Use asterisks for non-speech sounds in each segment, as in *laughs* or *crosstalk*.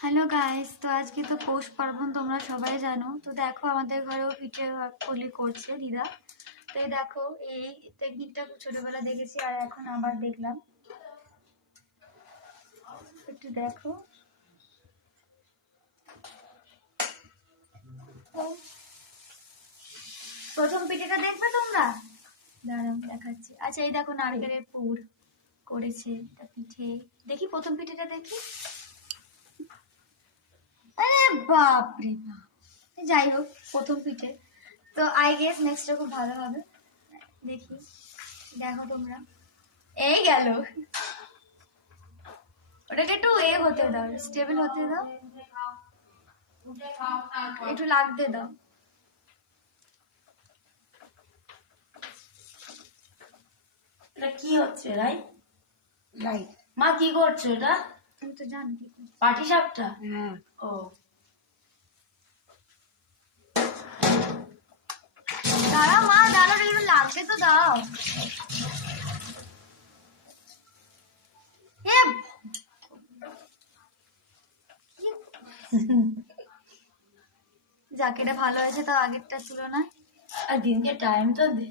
Hello guys তো আজকে তো পৌষ পার্বণ, তোমরা সবাই জানো। তো দেখো, আমাদের ঘরেও পিঠে পুলি করছে দিদা। তো এই দেখো, এই টেকনিকটা ছোটবেলা দেখেছি, আর এখন আবার দেখলাম। একটু দেখো। প্রথম পিঠেটা দেখবে তোমরা? দাঁড়াও, দেখাচ্ছি। আচ্ছা এই দেখো, নারকেলের পুর করেছে। পিঠে দেখি, প্রথম পিঠেটা দেখি। আরে বাপ রে বাপ। যাই হোক প্রথম পিঠে। তো আই গেস নেক্সটটা খুব ভালো হবে। দেখি দেখো তোমরা। এই গেল। ওটাকে একটু এ হতে দাও স্টেবল হতে দাও? একটু লাগতে দাও। এটা কি হচ্ছে রাই লাইট মা কি করছ এটা? তুমি তো জানো কি পাটি সাপটা হ্যাঁ। ও। দাঁড়াও মা দাঁড়াও একটু লাগতে তো দাও এ যাক ভালো হয়েছে তো আগেরটার তুলনায়। আর দিনকে টাইম তো দে।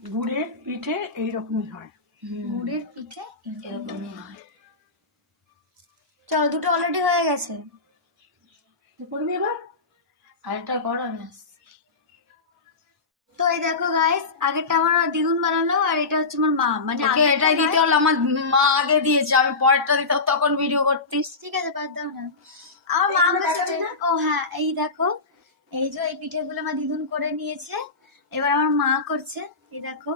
গুড়ের পিঠে এইরকমই হয়। গুড়ের পিঠে এরকমই হয়। চলো দুটো অলরেডি হয়ে গেছে। করবি এবার? আরেকটা করো আমি তো এই দেখো গাইস আগেরটা আমার দ্বিগুণ বানালো আর এটা হচ্ছে আমার মা। মানে ওকে আগেরটা এটাই দিতে হলো আমার মা আগে দিয়েছে আমি পরেরটা দিতে তখন ভিডিও করতিস। ঠিক আছে বাদ দাও না। আমার মা বলছে ও হ্যাঁ এই দেখো এই যে এই পিঠেগুলো আমার দিদুন করে নিয়েছে। এবার আমার মা করছে এই দেখো।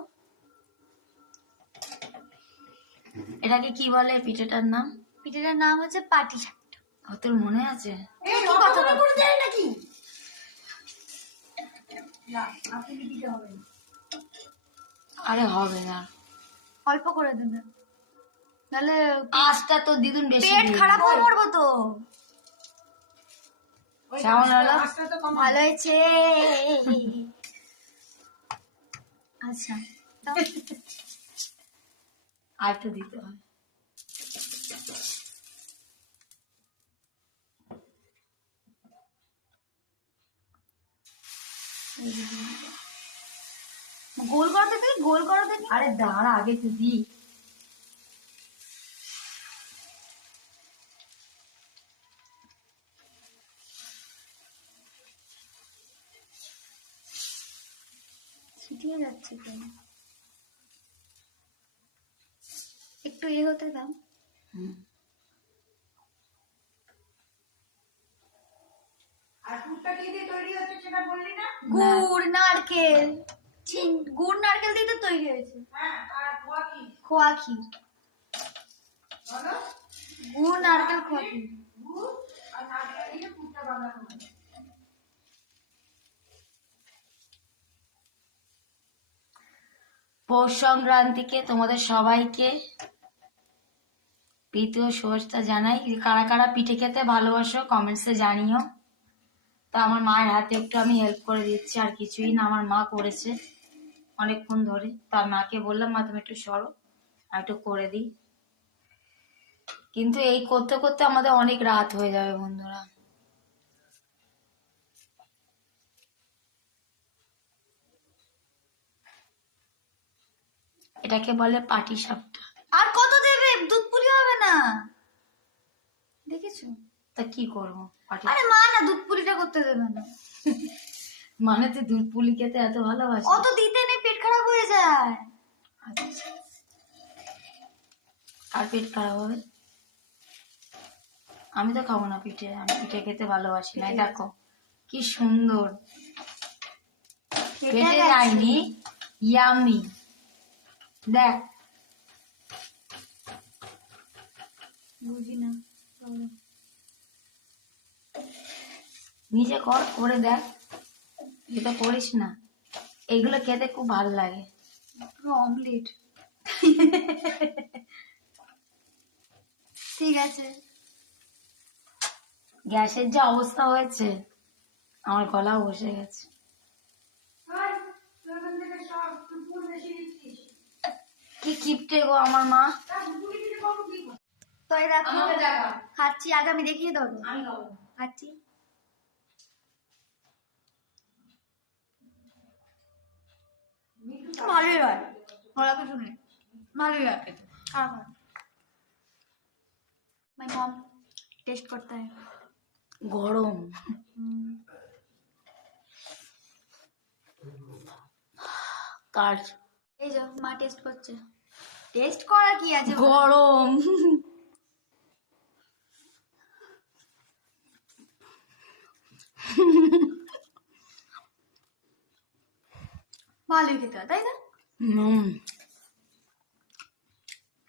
এটাকে কি বলে পিঠেটার নাম? পিঠেটার নাম হচ্ছে পাটি সাপটা ও তোর মনে আছে? নাকি। আরে হবে না। অল্প করে দেবে। নাহলে আজটা তো দ্বিগুণ বেশি পেট খারাপ। হয়ে মরবো তো। কেমন হলো? ভালো হয়েছে। *laughs* আচ্ছা। আর দিতে হয়। গোল করো দেখি, গোল করো দেখি। আরে দাঁড়া, আগে তো দি। ছিটিয়ে যাচ্ছে তো একটু এ হতে দাও। হুম। আর দুধটা কি দিয়ে তৈরি হচ্ছে সেটা বললি না? গুড় নারকেল। গুড় নারকেল দিয়ে তো তৈরি হয়েছে। হ্যাঁ খোয়া ক্ষীর গুড় নারকেল খোয়া ক্ষীর গুড় আর নারকেল দিয়ে পুরটা বানানো হয় পৌষ সংক্রান্তিকে তোমাদের সবাইকে প্রীতি ও শুভেচ্ছা জানাই কারা কারা পিঠে খেতে ভালোবাসো কমেন্টসে জানিও। তো আমার মায়ের হাতে একটু আমি হেল্প করে দিচ্ছি, আর কিছুই না, আমার মা করেছে অনেকক্ষণ ধরে। তো আমি মাকে বললাম, মা, তুমি একটু সরো একটু করে দিই। কিন্তু এই করতে করতে আমাদের অনেক রাত হয়ে যাবে বন্ধুরা। এটাকে বলে পাটি সাপটা আর কত দেবে দুধ পুলি হবে না দেখেছ? তা কি করব? আরে মা না দুধ পুলিটা করতে দেবে না। মানে তুই দুধ পুলি খেতে এত ভালোবাসি অত দিতে নেই পেট খারাপ হয়ে যায়। আচ্ছা। আর পেট খারাপ হবে? আমি তো খাব না পিঠে আমি পিঠে খেতে ভালোবাসি না দেখো। কি সুন্দর। পেটে যায়নি? ইয়ামি দেখ বুঝি না নিজে কর করে দেখ। এটা করিস না। এগুলো খেতে খুব ভালো লাগে। পুরো অমলেট ঠিক আছে। গ্যাসের যে অবস্থা হয়েছে আমার গলাও বসে গেছে। কি কিপটে গো আমার মা। তো এই দেখো খাচ্ছি আগে আমি দেখিয়ে দেবো খাচ্ছি ভালোই হয়। ভালো কিছু নেই। ভালোই হয় খেতে। খারাপ হয় মাই মম টেস্ট করতে হয়। গরম। কার? এই যে মা টেস্ট করছে। টেস্ট করা কি আছে? গরম। ভালোই খেতে হয় তাই না হুম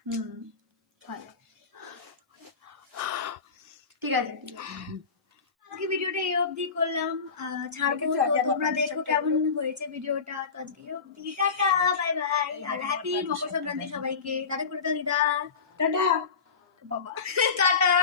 হুম ভালো ঠিক আছে আজকে ভিডিওটা এই অবধি করলাম ছাড়বো তো তোমরা দেখো কেমন হয়েছে ভিডিওটা তো আজকে এই অবধি টাটা বাই বাই আর হ্যাপি মকর সংক্রান্তি সবাইকে দাদা করে দাও দিদা টাটা বাবা টাটা